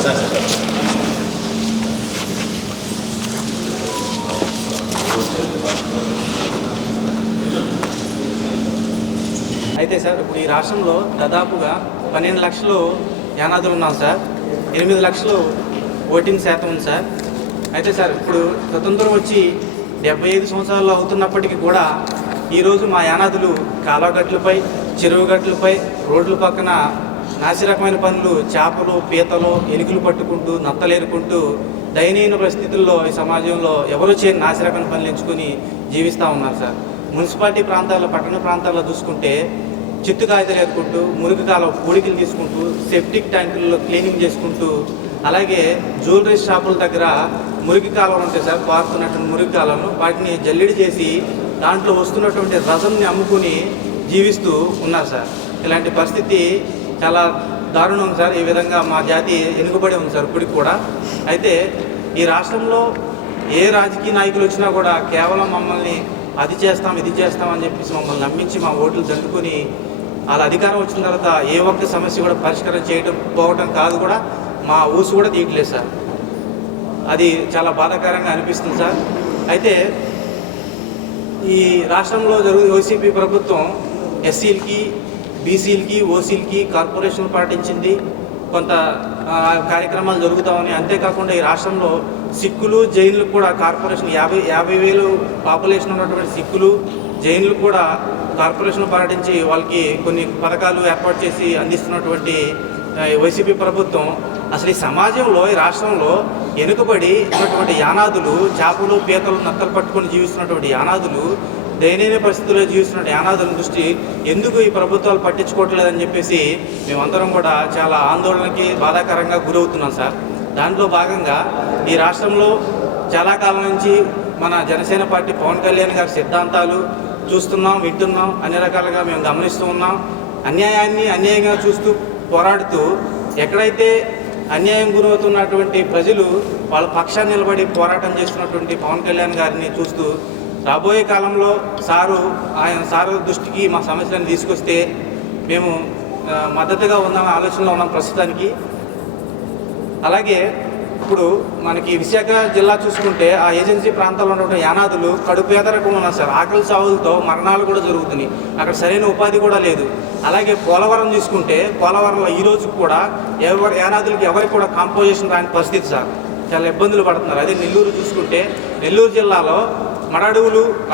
అయితే సార్ ఇప్పుడు ఈ రాష్ట్రంలో దాదాపుగా 12 లక్షలు యానాదులు ఉన్నాం సార్. 8 లక్షలు ఓటింగ్ శాతం ఉంది సార్. అయితే సార్ ఇప్పుడు స్వతంత్రం వచ్చి 75 సంవత్సరాలు అవుతున్నప్పటికీ కూడా ఈరోజు మా యానాదులు కాలువగట్లపై, చెరువు గట్లపై, రోడ్ల పక్కన నాసిరకమైన పనులు, చేపలు, పీతలు, ఎలుకలు పట్టుకుంటూ, నత్తలేరుకుంటూ దయనీయ పరిస్థితుల్లో ఈ సమాజంలో ఎవరు చేయని నాసిరకమైన పనులు ఎంచుకొని జీవిస్తూ ఉన్నారు సార్. మున్సిపాలిటీ ప్రాంతాల్లో, పట్టణ ప్రాంతాల్లో చూసుకుంటే చిత్తు కాగితాలు ఏరుకుంటూ, మురికి కాలం పూడికలు తీసుకుంటూ, సెప్టిక్ ట్యాంకుల్లో క్లీనింగ్ చేసుకుంటూ, అలాగే జ్యువెలరీ షాపుల దగ్గర మురికి కాలువలు ఉంటాయి సార్, పారుతున్నటువంటి మురికి కాలువలు, వాటిని జల్లెడి చేసి దాంట్లో వస్తున్నటువంటి రసంని అమ్ముకుని జీవిస్తూ ఉన్నారు సార్. ఇలాంటి పరిస్థితి చాలా దారుణం సార్. ఈ విధంగా మా జాతి వెనుకబడి ఉంది సార్ ఇప్పటికి కూడా. అయితే ఈ రాష్ట్రంలో ఏ రాజకీయ నాయకులు వచ్చినా కూడా కేవలం మమ్మల్ని అది చేస్తాం, ఇది చేస్తాం అని చెప్పేసి మమ్మల్ని నమ్మించి మా ఓట్లు దండుకొని వాళ్ళ అధికారం వచ్చిన తర్వాత ఏ ఒక్క సమస్య కూడా పరిష్కారం చేయడం పోవడం కాదు, కూడా మా ఊసు కూడా తీయట్లేదు సార్. అది చాలా బాధాకరంగా అనిపిస్తుంది సార్. అయితే ఈ రాష్ట్రంలో వైసీపీ ప్రభుత్వం ఎస్సీలకి, బీసీలకి, ఓసీలకి కార్పొరేషన్లు పాటించింది. కొంత కార్యక్రమాలు జరుగుతామని. అంతేకాకుండా ఈ రాష్ట్రంలో సిక్కులు, జైన్లకు కూడా కార్పొరేషన్ 50,000 పాపులేషన్ ఉన్నటువంటి సిక్కులు, జైన్లు కూడా కార్పొరేషన్ పాటించి వాళ్ళకి కొన్ని పథకాలు ఏర్పాటు చేసి అందిస్తున్నటువంటి వైసీపీ ప్రభుత్వం అసలు ఈ సమాజంలో, ఈ రాష్ట్రంలో వెనుకబడి ఉన్నటువంటి యానాదులు, చేపలు, పీతలు, నత్తలు పట్టుకొని జీవిస్తున్నటువంటి యానాదులు, దయనీయ పరిస్థితుల్లో జీవిస్తున్న యానాదుల దృష్టి ఎందుకు ఈ ప్రభుత్వాలు పట్టించుకోవట్లేదని చెప్పేసి మేమందరం కూడా చాలా ఆందోళనకి, బాధాకరంగా గురవుతున్నాం సార్. దాంట్లో భాగంగా ఈ రాష్ట్రంలో చాలా కాలం నుంచి మన జనసేన పార్టీ పవన్ కళ్యాణ్ గారి సిద్ధాంతాలు చూస్తున్నాం, వింటున్నాం, అన్ని రకాలుగా మేము గమనిస్తూ ఉన్నాం. అన్యాయాన్ని అన్యాయంగా చూస్తూ పోరాడుతూ, ఎక్కడైతే అన్యాయం గురవుతున్నటువంటి ప్రజలు వాళ్ళ పక్షాన్ని నిలబడి పోరాటం చేస్తున్నటువంటి పవన్ కళ్యాణ్ గారిని చూస్తూ రాబోయే కాలంలో సారు దృష్టికి మా సమస్యలను తీసుకొస్తే మేము మద్దతుగా ఉన్నామని ఆలోచనలో ఉన్నాం ప్రస్తుతానికి. అలాగే ఇప్పుడు మనకి విశాఖ జిల్లా చూసుకుంటే ఆ ఏజెన్సీ ప్రాంతాల్లో ఉన్నటువంటి యానాదులు కడుపేదరకం ఉన్నారు సార్. ఆకలి సావులతో మరణాలు కూడా జరుగుతున్నాయి. అక్కడ సరైన ఉపాధి కూడా లేదు. అలాగే పోలవరం చూసుకుంటే పోలవరంలో ఈ రోజు కూడా యానాదులకి ఎవరికి కూడా కాంపోజిషన్ రాని పరిస్థితి సార్. చాలా ఇబ్బందులు పడుతున్నారు. అదే నెల్లూరు చూసుకుంటే నెల్లూరు జిల్లాలో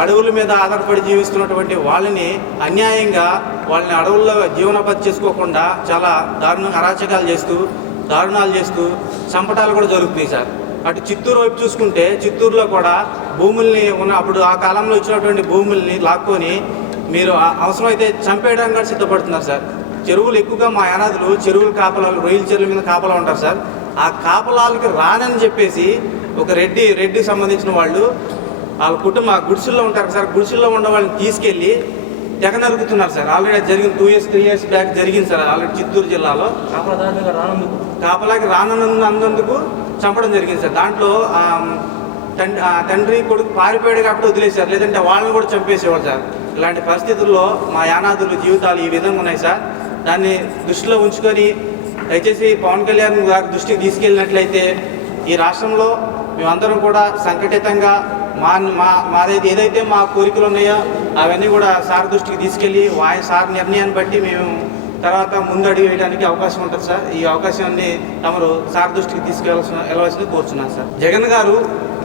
అడవుల మీద ఆధారపడి జీవిస్తున్నటువంటి వాళ్ళని అన్యాయంగా వాళ్ళని అడవుల్లో జీవనోపాధి చేసుకోకుండా చాలా దారుణంగా దారుణాలు చేస్తూ చంపటాలు కూడా జరుగుతున్నాయి సార్. అటు చిత్తూరు వైపు చూసుకుంటే చిత్తూరులో కూడా భూముల్ని అప్పుడు ఆ కాలంలో ఇచ్చినటువంటి భూముల్ని లాక్కొని మీరు అవసరమైతే చంపేయడానికి కూడా సిద్ధపడుతున్నారు సార్. చెరువులు ఎక్కువగా మా యానాదులు చెరువుల కాపలాలు, రొయ్యల చెరువుల మీద కాపలా ఉంటారు సార్. ఆ కాపలాలకి రానని చెప్పేసి ఒక రెడ్డికి సంబంధించిన వాళ్ళు వాళ్ళ కుటుంబ గుడిసెల్లో ఉంటారు సార్. గుడిసెల్లో ఉన్న వాళ్ళని తీసుకెళ్ళి తెగ నరుగుతున్నారు సార్. ఆల్రెడీ జరిగిన 2 years 3 years బ్యాక్ జరిగింది సార్. ఆల్రెడీ చిత్తూరు జిల్లాలో కాపలాకి రానందుకు చంపడం జరిగింది సార్. దాంట్లో తండ్రి కొడుకు పారిపోయాడు కాబట్టి వదిలేశారు, లేదంటే వాళ్ళని కూడా చంపేసేవాళ్ళు సార్. ఇలాంటి పరిస్థితుల్లో మా యానాదుల జీవితాలు ఈ విధంగా ఉన్నాయి సార్. దాన్ని దృష్టిలో ఉంచుకొని దయచేసి పవన్ కళ్యాణ్ గారి దృష్టికి తీసుకెళ్ళినట్లయితే ఈ రాష్ట్రంలో మేమందరం కూడా సంఘటితంగా మాదేది ఏదైతే మా కోరికలు ఉన్నాయో అవన్నీ కూడా సార్ దృష్టికి తీసుకెళ్ళి సార్ నిర్ణయాన్ని బట్టి మేము తర్వాత ముందు అడుగు వేయడానికి అవకాశం ఉంటుంది సార్. ఈ అవకాశాన్ని తమరు సార్ దృష్టికి వెళ్ళవలసింది కోరుచున్నాను సార్. జగన్ గారు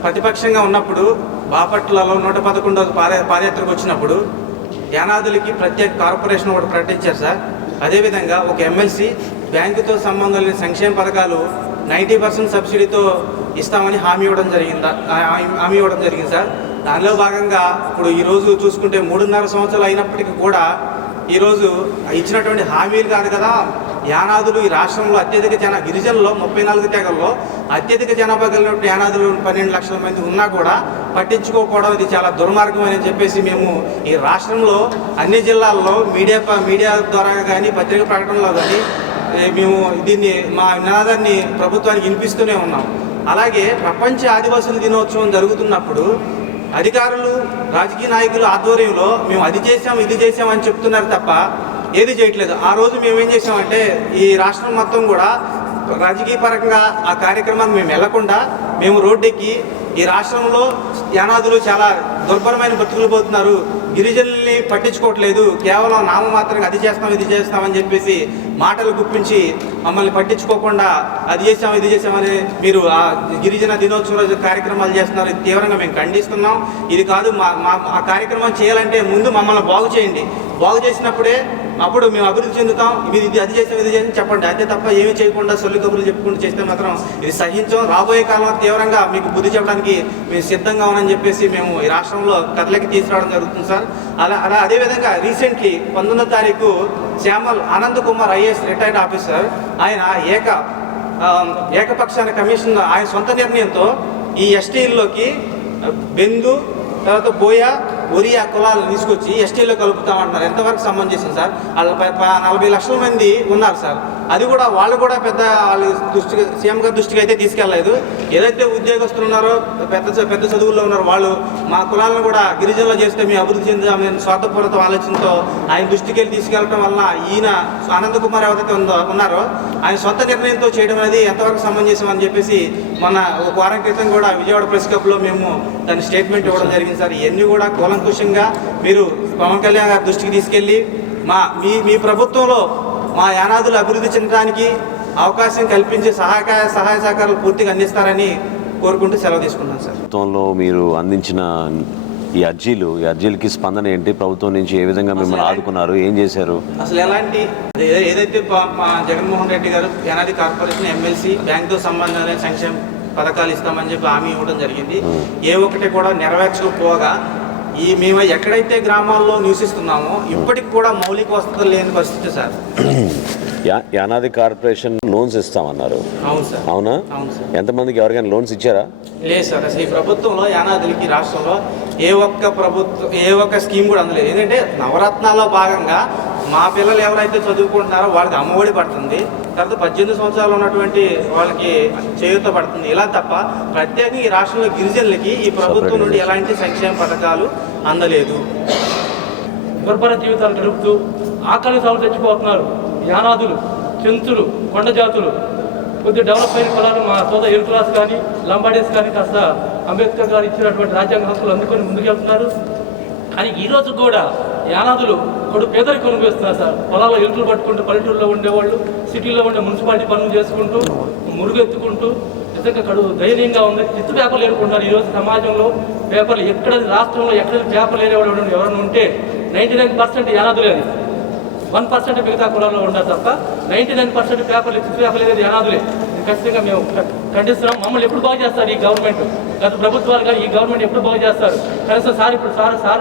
ప్రతిపక్షంగా ఉన్నప్పుడు బాపట్లలో 111వ పాదయాత్రకు వచ్చినప్పుడు యానాదులకి ప్రత్యేక కార్పొరేషన్ ఒకటి ప్రకటించారు సార్. అదేవిధంగా ఒక ఎమ్మెల్సీ బ్యాంకుతో సంబంధం లేని సంక్షేమ పథకాలు 90% సబ్సిడీతో ఇస్తామని హామీ ఇవ్వడం జరిగింది సార్. దానిలో భాగంగా ఇప్పుడు ఈరోజు చూసుకుంటే 3.5 సంవత్సరాలు అయినప్పటికీ కూడా ఈరోజు ఇచ్చినటువంటి హామీలు కాదు కదా. యానాదులు ఈ రాష్ట్రంలో గిరిజనుల్లో 34 తెగల్లో అత్యధిక జనాభా కలిగినటువంటి యానాదులు 12 లక్షల మంది ఉన్నా కూడా పట్టించుకోకపోవడం ఇది చాలా దుర్మార్గం అని చెప్పేసి మేము ఈ రాష్ట్రంలో అన్ని జిల్లాల్లో మీడియా ద్వారా కానీ పత్రికా ప్రకటనలో కానీ మేము దీన్ని మా నినాదాన్ని ప్రభుత్వానికి వినిపిస్తూనే ఉన్నాం. అలాగే ప్రపంచ ఆదివాసుల దినోత్సవం జరుగుతున్నప్పుడు అధికారులు, రాజకీయ నాయకుల ఆధ్వర్యంలో మేము అది చేసాం, ఇది చేసామని చెప్తున్నారు తప్ప ఏది చేయట్లేదు. ఆ రోజు మేము ఏం చేసామంటే ఈ రాష్ట్రం మొత్తం కూడా రాజకీయ పరంగా ఆ కార్యక్రమాన్ని మేము వెళ్లకుండా మేము రోడ్డెక్కి ఈ రాష్ట్రంలో యానాదులు చాలా దుర్భరమైన బతుకులు పోతున్నారు, గిరిజనుల్ని పట్టించుకోవట్లేదు, కేవలం నామమాత్రంగా అది చేస్తాం ఇది చేస్తామని చెప్పేసి మాటలు గుప్పించి మమ్మల్ని పట్టించుకోకుండా అది చేసాం ఇది చేసామని మీరు ఆ గిరిజన దినోత్సవ రోజు కార్యక్రమాలు చేస్తున్నారు. ఇది తీవ్రంగా మేము ఖండిస్తున్నాం. ఇది కాదు ఆ కార్యక్రమం చేయాలంటే ముందు మమ్మల్ని బాగు చేయండి, బాగు చేసినప్పుడే అప్పుడు మేము అభివృద్ధి చెందుతాం. ఇది అది చేసాం ఇది చేసాం చెప్పండి, అంతే తప్ప ఏమీ చేయకుండా సొల్లు కబుర్లు చెప్పుకుంటూ చేస్తే మాత్రం ఇది సహించాం. రాబోయే కాలంలో తీవ్రంగా మీకు బుద్ధి చెప్పడానికి మేము సిద్ధంగా ఉన్నామని చెప్పేసి మేము ఈ రాష్ట్రంలో కథలకి తీసుకురావడం జరుగుతుంది సార్. అలా అదేవిధంగా రీసెంట్లీ 19వ తారీఖు Shyamal Anand Kumar IAS retired officer ఆయన ఏకపక్షాన కమిషన్ ఆయన సొంత నిర్ణయంతో ఈ ఎస్టీల్లోకి బెందు తర్వాత బోయ ఒరియా కులాలను తీసుకొచ్చి ఎస్టీలో కలుపుతామంటున్నారు. ఎంతవరకు సమంజసం సార్? వాళ్ళ 40 లక్షల మంది ఉన్నారు సార్. అది కూడా వాళ్ళు కూడా పెద్ద వాళ్ళ దృష్టికి సీఎం గారి దృష్టికి అయితే తీసుకెళ్ళలేదు. ఏదైతే ఉద్యోగస్తులు ఉన్నారో పెద్ద చదువుల్లో ఉన్నారో వాళ్ళు మా కులాలను కూడా గిరిజనులు చేస్తే మేము అభివృద్ధి చెందామని స్వార్థపూరిత ఆలోచనతో ఆయన దృష్టికి వెళ్ళి తీసుకెళ్ళడం వల్ల ఈయన ఆనంద్ కుమార్ ఎవరైతే ఉన్నారో ఆయన సొంత నిర్ణయంతో చేయడం అనేది ఎంతవరకు సమంజసం అని చెప్పేసి మన ఒక వారం క్రితం కూడా విజయవాడ ప్రెస్ క్లబ్లో మేము దాని స్టేట్మెంట్ ఇవ్వడం జరిగింది సార్. ఇవన్నీ కూడా కూలంకుషంగా మీరు పవన్ కళ్యాణ్ గారి దృష్టికి తీసుకెళ్ళి మీ ప్రభుత్వంలో మా యానాదులు అభివృద్ధి చెందడానికి అవకాశం కల్పించే సహాయ సహకారాలు పూర్తిగా అందిస్తారని కోరుకుంటూ సెలవు తీసుకుంటాను సార్. ప్రభుత్వంలో మీరు అందించిన ఈ అర్జీలకి స్పందన ఏంటి? ప్రభుత్వం నుంచి ఏ విధంగా మిమ్మల్ని ఆదుకున్నారు, ఏం చేశారు? అసలు ఎలాంటి ఏదైతే మా జగన్మోహన్ రెడ్డి గారు యానాది కార్పొరేషన్ ఎమ్మెల్సీ బ్యాంకుతో సంబంధమైన సంక్షేమ పథకాలు ఇస్తామని చెప్పి హామీ ఇవ్వడం జరిగింది. ఏ ఒక్కటి కూడా నెరవేర్చకపోగా మేము ఎక్కడైతే గ్రామాల్లో నివసిస్తున్నామో ఇప్పటికి కూడా మౌలిక వసతులు లేని పరిస్థితి సార్. యానాది కార్పొరేషన్ లోన్స్ ఇస్తామన్నారు. అవును సార్. అవునా? అవును సార్. ఎంతమందికి ఎవరికైనా లోన్స్ ఇచ్చారా? లేదు సార్. అసలు ఈ ప్రభుత్వంలో యానాదులకి రాష్ట్రంలో ఏ ఒక్క స్కీమ్ కూడా అందలేదు. ఏంటంటే నవరత్నాల్లో భాగంగా మా పిల్లలు ఎవరైతే చదువుకుంటున్నారో వాళ్ళకి అమ్మఒడి పడుతుంది, తర్వాత 18 సంవత్సరాలు ఉన్నటువంటి వాళ్ళకి చేయూత పడుతుంది. ఇలా తప్ప ప్రత్యేకంగా ఈ రాష్ట్రంలో గిరిజనులకి ఈ ప్రభుత్వం నుండి ఎలాంటి సంక్షేమ పథకాలు అందలేదు. దుర్భర జీవితాలు గడుపుతూ ఆకలి సాగు తెచ్చిపోతున్నారు. యానాదులు, చెంచులు, కొండ జాతులు, కొద్దిగా డెవలప్ అయిన కులాలు మా సోద ఎరుకులాస్ కానీ లంబాడీస్ కానీ కాస్త అంబేద్కర్ గారు ఇచ్చినటువంటి రాజ్యాంగ హక్కులు అందుకొని ముందుకెళ్తున్నారు. కానీ ఈరోజు కూడా యానాదులు పేదరికం అనుభవిస్తున్నారు సార్. పొలాల్లో ఎలుకలు పట్టుకుంటూ పల్లెటూరులో ఉండేవాళ్ళు సిటీలో ఉండే మున్సిపాలిటీ పనులు చేసుకుంటూ మురుగెత్తుకుంటూ నిజంగా దయనీయంగా ఉంది. చిత్తు పేపర్లు ఏరుకుంటున్నారు. ఈరోజు సమాజంలో పేపర్లు ఎక్కడ రాష్ట్రంలో ఎక్కడ పేపర్లు ఏరేవాళ్ళు ఎవరైనా ఉంటే 99% యానాదులే. 1% మిగతా కులాల్లో ఉండదు తప్ప 99% పేపర్లు చిత్తు పేపర్లు ఏది యానాదులే. ఖచ్చితంగా మేము ఖండిస్తున్నాం. మమ్మల్ని ఎప్పుడు బాగు చేస్తారు ఈ గవర్నమెంట్? గత ప్రభుత్వాలు కానీ ఈ గవర్నమెంట్ ఎప్పుడు బాగు చేస్తారు? కనీసం సార్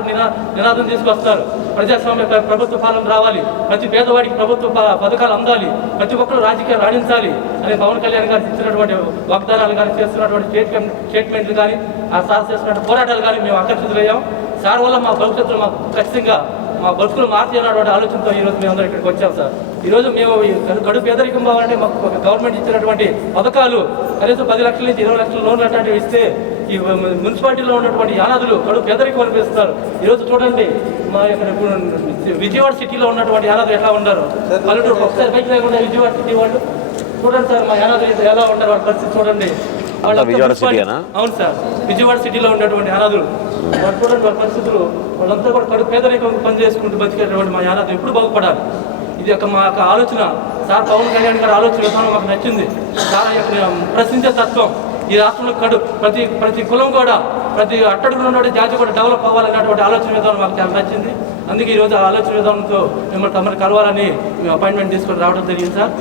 నినాదం తీసుకొస్తారు. ప్రజాస్వామ్య ప్రభుత్వ పాలన రావాలి, ప్రతి పేదవాడికి ప్రభుత్వ పథకాలు అందాలి, ప్రతి ఒక్కరు రాజకీయాలు రాణించాలి అని పవన్ కళ్యాణ్ గారు ఇచ్చినటువంటి వాగ్దానాలు కానీ చేస్తున్నటువంటి స్టేట్మెంట్లు కానీ ఆ సార్ చేస్తున్నటువంటి పోరాటాలు కానీ మేము ఆకర్షితులయ్యాం. సార్ వల్ల మా భవిష్యత్తులో మాకు ఖచ్చితంగా మా బతుకులు మార్చేయనటువంటి ఆలోచనతో ఈరోజు మేము అందరూ ఇక్కడికి వచ్చాం సార్. ఈరోజు మేము కడుపు పేదరికం కావాలంటే మాకు గవర్నమెంట్ ఇచ్చినటువంటి పథకాలు కనీసం 10 లక్షల నుంచి 20 లక్షల లోన్లు అట్లాంటివి ఇస్తే ఈ మున్సిపాలిటీలో ఉన్నటువంటి యానాదులు కడుపు పేదరికం అనిపిస్తారు. ఈరోజు చూడండి మా ఇక్కడ విజయవాడ సిటీలో ఉన్నటువంటి యానాదులు ఎట్లా ఉన్నారు. పల్లెటూరు ఒకసారి బైక్ లేకుండా విజయవాడ సిటీ వాళ్ళు చూడండి సార్, మా యానాదులు ఎలా ఉంటారు వాళ్ళ పరిస్థితి చూడండి. అవును సార్, విజయవాడ సిటీలో ఉన్నటువంటి యానాదులు వాళ్ళు చూడండి వాళ్ళ పరిస్థితులు. వాళ్ళంతా కూడా కడుపు పేదరికం పని చేసుకుంటూ బతికేటువంటి మా యానాదులు ఎప్పుడు బాగుపడాలి. ఇది మా యొక్క ఆలోచన. సార్ పవన్ కళ్యాణ్ గారి ఆలోచన విధానం మాకు నచ్చింది. చాలా ప్రశ్నించే తత్వం ఈ రాష్ట్రంలో ప్రతి కులం కూడా ప్రతి అట్టడుగులో ఉన్నటువంటి జాతి కూడా డెవలప్ అవ్వాలన్నటువంటి ఆలోచన విధానం మాకు చాలా నచ్చింది. అందుకే ఈరోజు ఆ ఆలోచన విధానంతో తమను కలవాలని మేము అపాయింట్మెంట్ తీసుకొని రావడం జరిగింది సార్.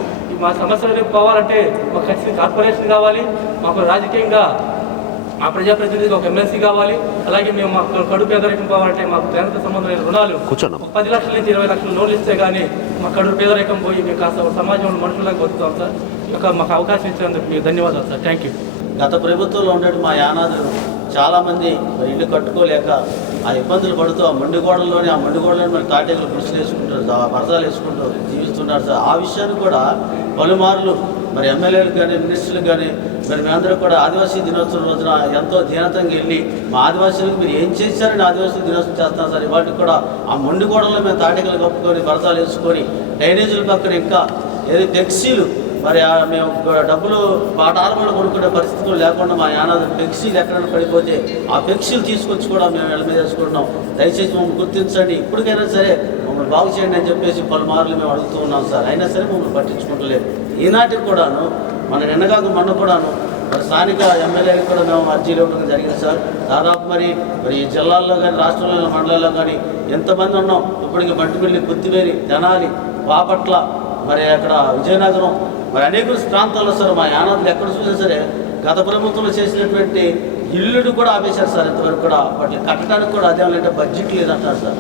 మా సమస్యలు పోవాలంటే మాకు ఖచ్చితంగా కార్పొరేషన్ కావాలి, మాకు రాజకీయంగా మా ప్రజాప్రతినిధిగా ఒక ఎమ్మెల్సీ కావాలి. అలాగే మేము మాకు కడుపు పేదరికం పోవాలంటే మాకు పేదరిక సంబంధమైన రుణాలు 10 లక్షల నుంచి 20 లక్షల లోన్లు ఇస్తే కానీ మా కడుపు పేదరికం పోయి మేము కాస్త సమాజంలో మనుషులకు బతుకుతాం సార్. మాకు అవకాశం ఇచ్చినందుకు మీకు ధన్యవాదాలు సార్. Thank you. గత ప్రభుత్వంలో ఉన్నట్టు మా యానాదులు చాలామంది ఇల్లు కట్టుకోలేక ఆ ఇబ్బందులు పడుతూ ఆ మొండిగోడల్లోని మరి తాటేకులు గుడిసెలు వేసుకుంటారు, వరదాలు వేసుకుంటూ జీవిస్తున్నారు సార్. ఆ విషయాన్ని కూడా పలుమార్లు మరి ఎమ్మెల్యేలకు కానీ మినిస్టర్లకు కానీ మరి మేమందరూ కూడా ఆదివాసీ దినోత్సవం రోజున ఎంతో ధీనతంగా వెళ్ళి మా ఆదివాసీలకు మీరు ఏం చేశారని ఆదివాసీ దినోత్సవం చేస్తాం సార్. ఇవాటికి కూడా ఆ మొండిగోడల్లో మేము తాటేకలు కప్పుకొని వరదాలు వేసుకొని డ్రైనేజీల పక్కన ఇంకా ఏదో ఫ్లెక్సీలు మరి మేము డబ్బులు పాటాలు కొనుక్కునే పరిస్థితి కూడా లేకుండా మా యానాదులు పెన్సిల్ ఎక్కడైనా పడిపోతే ఆ పెన్సిల్ తీసుకొచ్చి కూడా మేము వెళ్ళ మీద వేసుకుంటున్నాం. దయచేసి మమ్మల్ని గుర్తించండి, ఇప్పటికైనా సరే మమ్మల్ని బాగు చేయండి అని చెప్పేసి పలుమార్లు మేము అడుగుతూ ఉన్నాం సార్. అయినా సరే మమ్మల్ని పట్టించుకుంటలేదు. ఈనాటికి కూడాను మన నిన్నగాక మొన్న కూడాను మరి స్థానిక ఎమ్మెల్యేలకు కూడా మేము అర్జీలు ఇవ్వడం జరిగింది సార్. దాదాపు మరి ఈ జిల్లాల్లో కానీ రాష్ట్రంలో మండలాల్లో కానీ ఎంతమంది ఉన్నాం ఇప్పటికీ బంటిమిల్లి, గుత్తివేరి, తెనాలి, బాపట్ల, మరి అక్కడ విజయనగరం, మరి అనేక ప్రాంతాల్లో సార్ మా యానాదులు ఎక్కడ చూసినా సరే గత ప్రభుత్వంలో చేసినటువంటి ఇల్లుడు కూడా ఆపేశారు సార్. ఇంతవరకు కూడా వాటిని కట్టడానికి కూడా అదేమంటే బడ్జెట్ లేదంటారు సార్.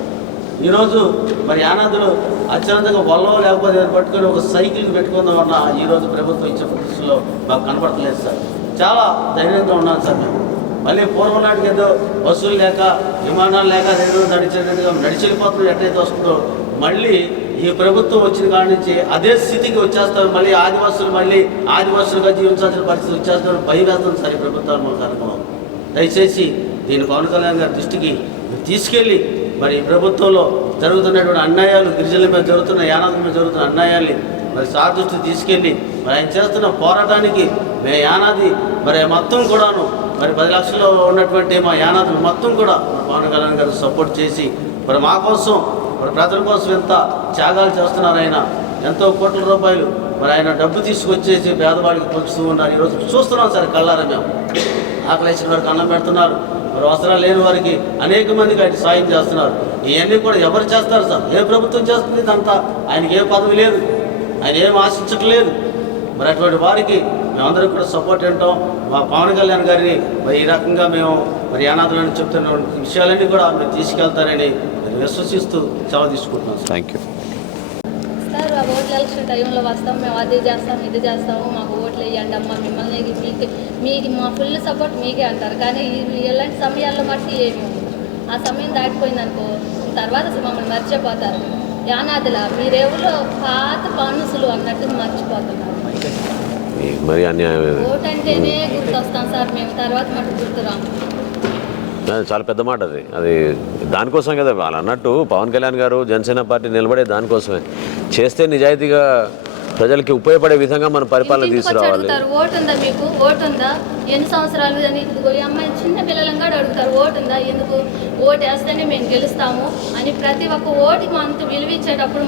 ఈరోజు మరి యానాదులు అత్యంతంగా వల్ల లేకపోతే పట్టుకొని ఒక సైకిల్ పెట్టుకుందామన్న ఈరోజు ప్రభుత్వం ఇచ్చే పరిస్థితుల్లో మాకు కనపడతలేదు సార్. చాలా ధైర్యంగా ఉన్నాను సార్ మేము. మళ్ళీ పూర్వం నాటికి ఏదో బస్సులు లేక విమానాలు లేక ఏదో నడిచెళ్ళిపోతున్న ఎట్లయితే వస్తుందో మళ్ళీ ఈ ప్రభుత్వం వచ్చిన కాడి నుంచి అదే స్థితికి వచ్చేస్తారు. మళ్ళీ ఆదివాసులుగా జీవించాల్సిన పరిస్థితి వచ్చేస్తామని భయం వేస్తుంది సార్ ఈ ప్రభుత్వాన్ని మన కార్యక్రమం. దయచేసి దీన్ని పవన్ కళ్యాణ్ గారి దృష్టికి తీసుకెళ్ళి మరి ప్రభుత్వంలో జరుగుతున్నటువంటి అన్యాయాలు, గిరిజనుల మీద జరుగుతున్న, యానాదుల మీద జరుగుతున్న అన్యాయాల్ని మరి సార్ దృష్టికి తీసుకెళ్ళి మరి ఆయన చేస్తున్న పోరాటానికి మే యానాది మరి మొత్తం కూడాను మరి 10 లక్షల్లో ఉన్నటువంటి మా యానాదులు మొత్తం కూడా పవన్ కళ్యాణ్ గారు సపోర్ట్ చేసి మరి మా కోసం మరి ప్రజల కోసం ఎంత త్యాగాలు చేస్తున్నారు. ఆయన ఎంతో కోట్ల రూపాయలు మరి ఆయన డబ్బు తీసుకొచ్చేసి పేదవాడికి పంచుతూ ఉన్నారు. ఈరోజు చూస్తున్నాం సార్ కళ్ళారా మేము. ఆకలేసిన వారికి అన్నం పెడుతున్నారు, మరి అవసరాలు లేని వారికి అనేక మందికి ఆయన సాయం చేస్తున్నారు. ఇవన్నీ కూడా ఎవరు చేస్తారు సార్? ఏ ప్రభుత్వం చేస్తుంది ఇదంతా? ఆయనకి ఏ పదవి లేదు, ఆయన ఏం ఆశించట్లేదు. మరి అటువంటి వారికి మేమందరం కూడా సపోర్ట్ ఉంటాం. మా పవన్ కళ్యాణ్ గారిని మరి ఈ రకంగా మేము మరి యానాదులని చెప్తున్న విషయాలన్నీ కూడా మీరు తీసుకెళ్తారని విశ్వసిస్తూ సెలవు తీసుకుంటున్నాం. Thank you sir. ఆ ఓట్ల ఎలక్షన్ టైంలో వస్తాం, మేము అది చేస్తాం ఇది చేస్తాము, మాకు ఓట్లు వేయండి అమ్మ, మిమ్మల్ని మీకు మా ఫుల్ సపోర్ట్ మీకే అంటారు. కానీ ఇలాంటి సమయాల్లో మట్టి ఏమి ఆ సమయం దాటిపోయిందనుకో తర్వాత మమ్మల్ని మర్చిపోతారు. యానాదుల మీరేవులో పాత పనుసులు అన్నట్టు మర్చిపోతున్నారు. మరి అన్యాయం. ఓటు అంటేనే గుర్తొస్తాం సార్ మేము, తర్వాత మటు గుర్తురాము. చాలా పెద్ద మాట అది దానికోసం కదా వాళ్ళు అన్నట్టు పవన్ కళ్యాణ్ గారు జనసేన పార్టీ నిలబడే దానికోసమే. చేస్తే నిజాయితీగా ప్రజలకి ఉపయోగపడే విధంగా మన పరిపాలన తీసుకురావాలి. ఓటు ఉందా మీకు? ఓటు ఉందా? ఎన్ని సంవత్సరాలు అని ఇదిగో ఈ అమ్మాయి చిన్న పిల్లలను కూడా అడుగుతారు ఓటు ఉందా, ఎందుకు ఓటు వేస్తేనే మేము గెలుస్తాము అని. ప్రతి ఒక్క ఓటుకి అంత విలువ ఇచ్చేటప్పుడు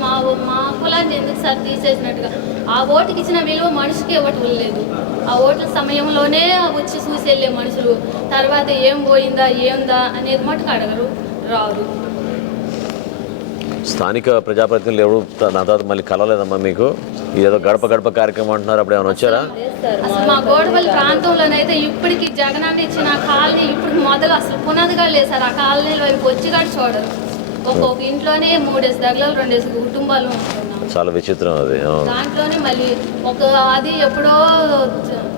మా కులాన్ని ఎందుకు సార్ తీసేసినట్టుగా ఆ ఓటుకి ఇచ్చిన విలువ మనిషికి ఇవ్వటం లేదు. ఆ ఓట్ల సమయంలోనే వచ్చి చూసి వెళ్ళే మనుషులు తర్వాత ఏం పోయిందా ఏందా అనేది మటుకు అడగరు, రారు. స్థానిక ప్రజాప్రతినిధులు ఎవరు నా తర్వాత మళ్ళీ కలవలేదమ్మా మీకు? ఏదో గడప గడప కార్యక్రమం అంటున్నారు, అప్పుడు ఏమైనా వచ్చారా? అసలు మా గోడవల్లి ప్రాంతంలోనైతే ఇప్పటికి జగనన్న ఇచ్చిన కాలనీ ఇప్పుడు మొదలు అసలు పునాదిగా లేదు సార్. ఆ కాలనీల వైపు వచ్చి కూడా చూడరు. ఒక్కొక్క ఇంట్లోనే 3 దగ్గరలు 2 కుటుంబాలు ఉంటున్నాం. చాలా విచిత్రం అది. దాంట్లోనే మళ్ళీ అది ఎప్పుడో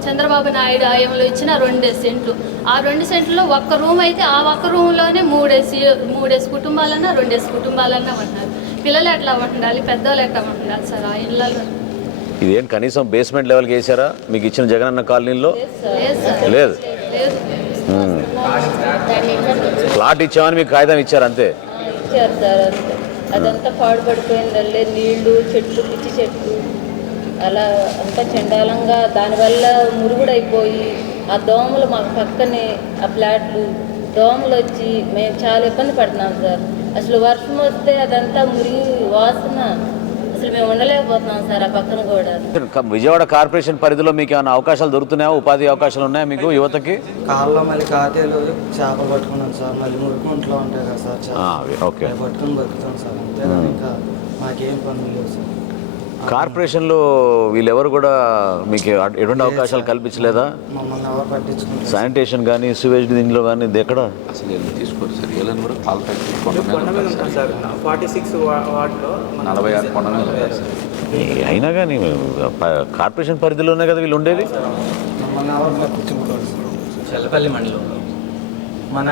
చంద్రబాబు నాయుడు ఆయంలో ఇచ్చిన 2 సెంట్లు. ఆ 2 సెంట్లో ఒక్క రూమ్ అయితే ఆ ఒక్క రూమ్లోనే 3 కుటుంబాలన్నా 2 కుటుంబాలన్నా ఉంటున్నారు. పిల్లలు ఎట్లా ఉండాలి, పెద్దవాళ్ళు ఎట్లా ఉండాలి సార్ ఆ ఇళ్ళలో? ఇదేం కనీసం బేస్మెంట్ లెవెల్కి వేసారా మీకు ఇచ్చిన జగనన్న కాలనీలో? లేదు. ప్లాట్ ఇచ్చామని మీకు కాగితం ఇచ్చారు అంతే? ఇచ్చారు సార్ అంతే. అదంతా పాడుపడిపోయిందండి, నీళ్లు, చెట్లు, పిచ్చి చెట్లు అలా అంతా చండాలంగా దానివల్ల మురుగుడైపోయి ఆ దోమలు మాకు పక్కనే ఆ ఫ్లాట్లు దోమలు వచ్చి మేము చాలా ఇబ్బంది పడుతున్నాం సార్. అసలు వర్షం వస్తే అదంతా మురిగి వాసన అసలు మేము ఉండలేకపోతున్నాం సార్ ఆ పక్కన కూడా. విజయవాడ కార్పొరేషన్ పరిధిలో మీకు ఏమైనా అవకాశాలు దొరుకుతున్నాయా? ఉపాధి అవకాశాలు ఉన్నాయా మీకు యువతకి? కాళ్ళలో మళ్ళీ కాతేలు చేపలు పట్టుకున్నాను సార్. మళ్ళీ మురుకుంట్లో ఉంటాయి కదా సార్, ఓకే, పట్టుకుని బతుకుతాం సార్. అంతేగాని ఇంకా మాకేం పనులు లేవు సార్. కార్పొరేషన్లో వీళ్ళెవరు కూడా మీకు ఎటువంటి అవకాశాలు కల్పించలేదా? మమ్మల్ని ఎవరు పట్టించుకుంటారు? శానిటేషన్ కానీ సివేజ్ దీనిలో కానీ దగ్గర అసలు వెళ్ళి తీసుకోరు సార్. వీళ్ళని కూడా పాల ఫ్యాక్టరీ కొండ మీద ఉంటారు సార్. 46 వార్డులో 46 కొండ మీద ఉంటారు సార్. అయినా కానీ కార్పొరేషన్ పరిధిలోనే కదా వీళ్ళు ఉండేది. మమ్మల్ని ఎవరు పట్టించుకుంటారు? చల్లపల్లి మండలంలో మన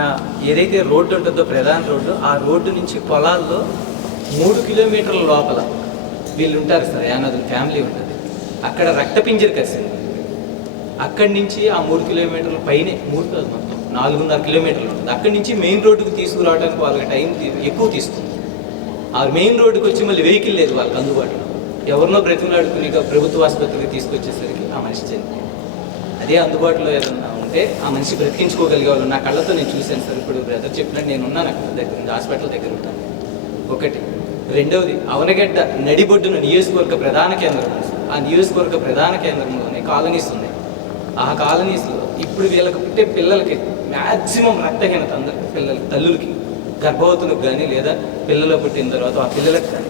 ఏదైతే రోడ్డు ఉంటుందో ప్రధాన రోడ్డు, ఆ రోడ్డు నుంచి పొలాల్లో 3 కిలోమీటర్ల లోపల వీళ్ళు ఉంటారు సార్. యానాదుల ఫ్యామిలీ ఉంటుంది. అక్కడ రక్తపింజరి కసింది. అక్కడి నుంచి ఆ 3 కిలోమీటర్ల పైనే 3 కాదు మొత్తం 4.5 కిలోమీటర్లు ఉంటుంది. అక్కడి నుంచి మెయిన్ రోడ్డుకు తీసుకురావడానికి వాళ్ళకి టైం ఎక్కువ తీసుకుంది. ఆ మెయిన్ రోడ్డుకి వచ్చి మళ్ళీ వెహికల్ లేదు వాళ్ళకి అందుబాటులో. ఎవరినో బ్రతిమలాడుకుని ప్రభుత్వ ఆసుపత్రికి తీసుకొచ్చేసరికి ఆ మనిషి చనిపోయింది. అదే అందుబాటులో ఏదన్నా ఉంటే ఆ మనిషి బ్రతికించుకోగలిగే వాళ్ళు నా కళ్ళతో నేను చూశాను సార్. ఇప్పుడు బ్రదర్ చెప్పినట్టు నేను ఉన్నాను అక్కడ దగ్గర ఉంది, హాస్పిటల్ దగ్గర ఉంటాను. ఒకటి. రెండవది, అవనగడ్డ నడిబొడ్డున నియోజకవర్గ ప్రధాన కేంద్రం ఉంది సార్. ఆ నియోజకవర్గ ప్రధాన కేంద్రంలోనే కాలనీస్ ఉన్నాయి. ఆ కాలనీస్లో ఇప్పుడు వీళ్ళకి పుట్టే పిల్లలకి మ్యాక్సిమం రక్తహీనత అందరికి పిల్లలకి, తల్లులకి, గర్భవతులకు కానీ లేదా పిల్లలు పుట్టిన తర్వాత ఆ పిల్లలకు కానీ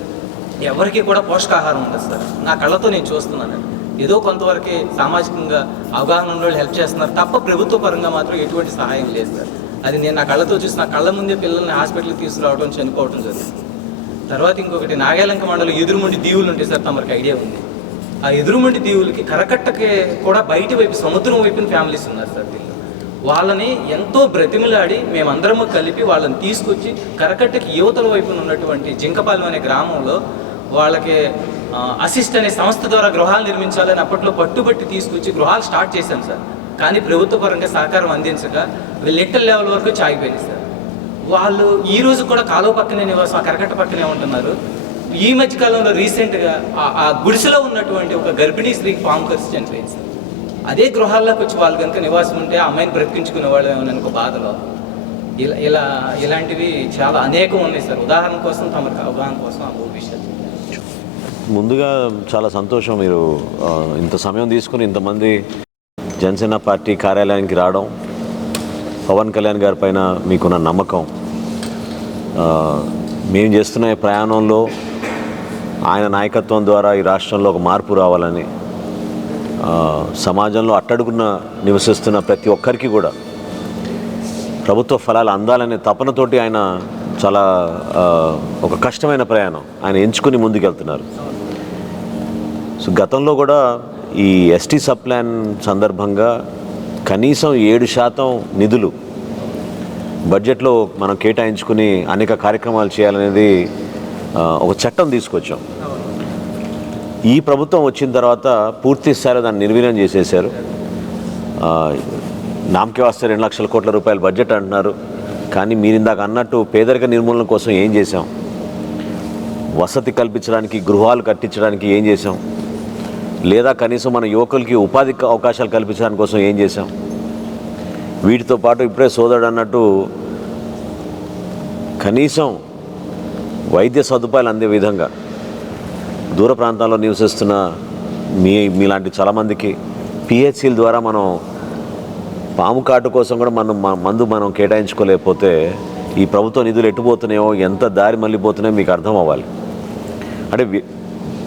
ఎవరికి కూడా పోషకాహారం ఉండదు సార్. నా కళ్ళతో నేను చూస్తున్నాను. ఏదో కొంతవరకు సామాజికంగా అవగాహన ఉన్న వాళ్ళు హెల్ప్ చేస్తున్నారు తప్ప ప్రభుత్వ పరంగా మాత్రం ఎటువంటి సహాయం లేదు సార్. అది నేను నా కళ్ళతో చూసి నా కళ్ళ ముందే పిల్లల్ని హాస్పిటల్కి తీసుకురావడం, చనిపోవడం జరిగింది. తర్వాత ఇంకొకటి, నాగాలంక మండలం ఎదురుమండి దీవులు ఉంటాయి సార్, తమరికి ఐడియా ఉంది. ఆ ఎదురుమండి దీవులకి కరకట్టకి కూడా బయట వైపు సముద్రం వైపున ఫ్యామిలీస్ ఉన్నారు సార్. వీళ్ళు వాళ్ళని ఎంతో బ్రతిమలాడి మేమందరము కలిపి వాళ్ళని తీసుకొచ్చి కరకట్టకి యువతల వైపున ఉన్నటువంటి జింకపాలెం అనే గ్రామంలో వాళ్ళకి అసిస్ట్ అనే సంస్థ ద్వారా గృహాలు నిర్మించాలని అప్పట్లో పట్టుబట్టి తీసుకొచ్చి గృహాలు స్టార్ట్ చేశాం సార్. కానీ ప్రభుత్వ పరంగా సహకారం అందించక లిటిల్ లెవెల్ వరకు చాగిపోయింది సార్. వాళ్ళు ఈ రోజు కూడా కాలువ పక్కనే నివాసం, ఆ కరకట్ట పక్కనే ఉంటున్నారు. ఈ మధ్యకాలంలో రీసెంట్గా ఆ గుడిసెలో ఉన్నటువంటి ఒక గర్భిణీ స్త్రీకి పాము కరిచి చనిపోయింది సార్. అదే గృహాల్లోకి వచ్చి వాళ్ళు కనుక నివాసం ఉంటే ఆ అమ్మాయిని బ్రతికించుకునే వాళ్ళు ఏమన్నా ఒక బాధలో. ఇలాంటివి చాలా అనేకం ఉన్నాయి సార్. ఉదాహరణ కోసం తమకు అవగాహన కోసం ఆ విషయాలు. ముందుగా చాలా సంతోషం మీరు ఇంత సమయం తీసుకుని ఇంతమంది జనసేన పార్టీ కార్యాలయానికి రావడం, పవన్ కళ్యాణ్ గారి పైన మీకున్న నమ్మకం, మేము చేస్తున్న ప్రయాణంలో ఆయన నాయకత్వం ద్వారా ఈ రాష్ట్రంలో ఒక మార్పు రావాలని, సమాజంలో అట్టడుగున నివసిస్తున్న ప్రతి ఒక్కరికి కూడా ప్రభుత్వ ఫలాలు అందాలనే తపనతోటి ఆయన చాలా ఒక కష్టమైన ప్రయాణం ఆయన ఎంచుకుని ముందుకెళ్తున్నారు. సో గతంలో కూడా ఈ ఎస్టీ సబ్ ప్లాన్ సందర్భంగా కనీసం 7% నిధులు బడ్జెట్లో మనం కేటాయించుకుని అనేక కార్యక్రమాలు చేయాలనేది ఒక చట్టం తీసుకొచ్చాం. ఈ ప్రభుత్వం వచ్చిన తర్వాత పూర్తి స్థాయిలో దాన్ని నిర్వీర్యం చేసేశారు. నామకే వస్తే 2 లక్షల కోట్ల రూపాయల బడ్జెట్ అంటున్నారు. కానీ మీరు ఇందాక అన్నట్టు పేదరిక నిర్మూలన కోసం ఏం చేశాం, వసతి కల్పించడానికి, గృహాలు కట్టించడానికి ఏం చేశాం, లేదా కనీసం మన యువకులకి ఉపాధి అవకాశాలు కల్పించడానికి కోసం ఏం చేశాం. వీటితో పాటు ఇప్పుడే సోదరుడు అన్నట్టు కనీసం వైద్య సదుపాయాలు అందే విధంగా దూర ప్రాంతాల్లో నివసిస్తున్న మీలాంటి చాలామందికి పిహెచ్సిల ద్వారా మనం పాము కాటు కోసం కూడా మందు మనం కేటాయించుకోలేకపోతే ఈ ప్రభుత్వ నిధులు ఎట్టుపోతున్నాయో, ఎంత దారి మళ్ళీపోతున్నాయో మీకు అర్థం అవ్వాలి. అంటే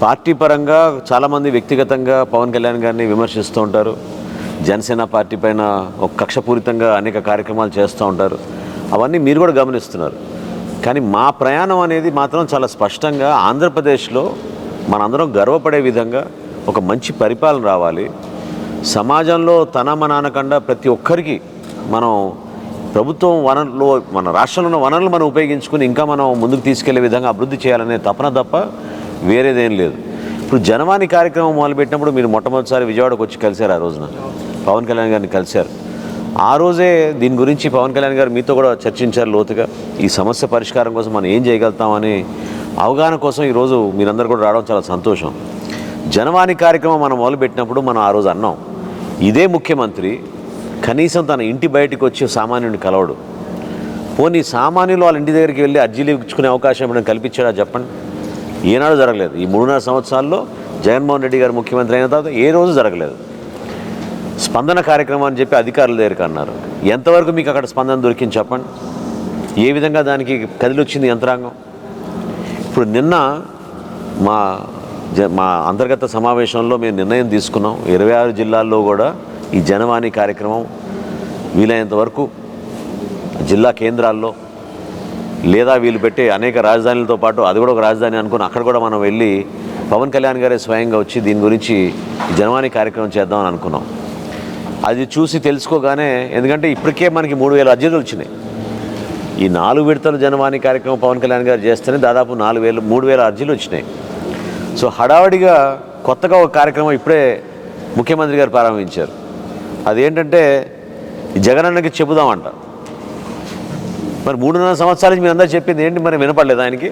పార్టీ పరంగా చాలామంది వ్యక్తిగతంగా పవన్ కళ్యాణ్ గారిని విమర్శిస్తూ ఉంటారు. జనసేన పార్టీ పైన ఒక కక్షపూరితంగా అనేక కార్యక్రమాలు చేస్తూ ఉంటారు. అవన్నీ మీరు కూడా గమనిస్తున్నారు. కానీ మా ప్రయాణం అనేది మాత్రం చాలా స్పష్టంగా ఆంధ్రప్రదేశ్లో మనందరం గర్వపడే విధంగా ఒక మంచి పరిపాలన రావాలి. సమాజంలో మన అనకుండా ప్రతి ఒక్కరికి మనం ప్రభుత్వం వనరులు, మన రాష్ట్రంలో ఉన్న వనరులు మనం ఉపయోగించుకుని ఇంకా మనం ముందుకు తీసుకెళ్లే విధంగా అభివృద్ధి చేయాలనే తపన తప్ప వేరేదేం లేదు. ఇప్పుడు జనవాణి కార్యక్రమం మొదలుపెట్టినప్పుడు మీరు మొట్టమొదటిసారి విజయవాడకు వచ్చి కలిశారు. ఆ రోజున పవన్ కళ్యాణ్ గారిని కలిశారు. ఆ రోజే దీని గురించి పవన్ కళ్యాణ్ గారు మీతో కూడా చర్చించారు లోతుగా. ఈ సమస్య పరిష్కారం కోసం మనం ఏం చేయగలుగుతామని అవగాహన కోసం ఈరోజు మీరందరూ కూడా రావడం చాలా సంతోషం. జనవాణి కార్యక్రమం మనం మొదలుపెట్టినప్పుడు మనం ఆ రోజు అన్నాం, ఇదే ముఖ్యమంత్రి కనీసం తన ఇంటి బయటకు వచ్చి సామాన్యుడిని కలవడు. పోనీ సామాన్యులు వాళ్ళ ఇంటి దగ్గరికి వెళ్ళి అర్జీలు ఇచ్చుకునే అవకాశం ఎప్పుడైనా కల్పించాడా చెప్పండి? ఏనాడు జరగలేదు. ఈ 3.5 సంవత్సరాల్లో జగన్మోహన్ రెడ్డి గారు ముఖ్యమంత్రి అయిన తర్వాత ఏ రోజు జరగలేదు. స్పందన కార్యక్రమం అని చెప్పి అధికారుల దగ్గరికి అన్నారు. ఎంతవరకు మీకు అక్కడ స్పందన దొరికింది చెప్పండి? ఏ విధంగా దానికి కదిలొచ్చింది యంత్రాంగం? ఇప్పుడు నిన్న మా అంతర్గత సమావేశంలో మేము నిర్ణయం తీసుకున్నాం. 26 జిల్లాల్లో కూడా ఈ జనవాణి కార్యక్రమం వీలైనంత వరకు జిల్లా కేంద్రాల్లో లేదా వీళ్ళు పెట్టే అనేక రాజధానులతో పాటు అది కూడా ఒక రాజధాని అనుకుని అక్కడ కూడా మనం వెళ్ళి పవన్ కళ్యాణ్ గారే స్వయంగా వచ్చి దీని గురించి జనవాణి కార్యక్రమం చేద్దామని అనుకున్నాం. అది చూసి తెలుసుకోగానే, ఎందుకంటే ఇప్పటికే మనకి 3,000 అర్జీలు వచ్చినాయి. ఈ 4 విడతల జనవాణి కార్యక్రమం పవన్ కళ్యాణ్ గారు చేస్తేనే దాదాపు 3,000 అర్జీలు వచ్చినాయి. సో హడావుడిగా కొత్తగా ఒక కార్యక్రమం ఇప్పుడే ముఖ్యమంత్రి గారు ప్రారంభించారు. అదేంటంటే జగనన్నకి చెబుదామంట. మరి 3.5 సంవత్సరాల నుంచి మీరు అందరూ చెప్పింది ఏంటి? మరి వినపడలేదు ఆయనకి?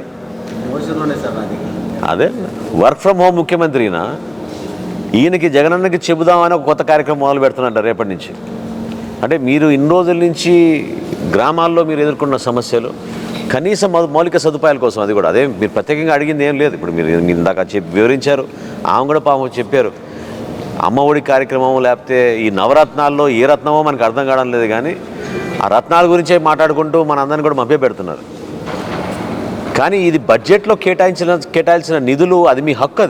మోషన్లోనే సార్ అది అదే వర్క్ ఫ్రమ్ హోమ్ ముఖ్యమంత్రినా ఈయనకి జగనన్నకి చెబుదామని ఒక కొత్త కార్యక్రమం మొదలు పెడుతున్నట్ట రేపటి నుంచి. అంటే మీరు ఇన్ని రోజుల నుంచి గ్రామాల్లో మీరు ఎదుర్కొన్న సమస్యలు కనీసం మౌలిక సదుపాయాల కోసం, అది కూడా అదే మీరు ప్రత్యేకంగా అడిగింది ఏం లేదు. ఇప్పుడు మీరు ఇందాక వివరించారు, ఆమె కూడా పాపం చెప్పారు. అమ్మఒడి కార్యక్రమం లేకపోతే ఈ నవరత్నాల్లో ఏ రత్నమో మనకు అర్థం కావడం లేదు, కానీ ఆ రత్నాల గురించే మాట్లాడుకుంటూ మన అందరిని కూడా మభ్య పెడుతున్నారు. కానీ ఇది బడ్జెట్లో కేటాయించిన నిధులు, అది మీ హక్కు,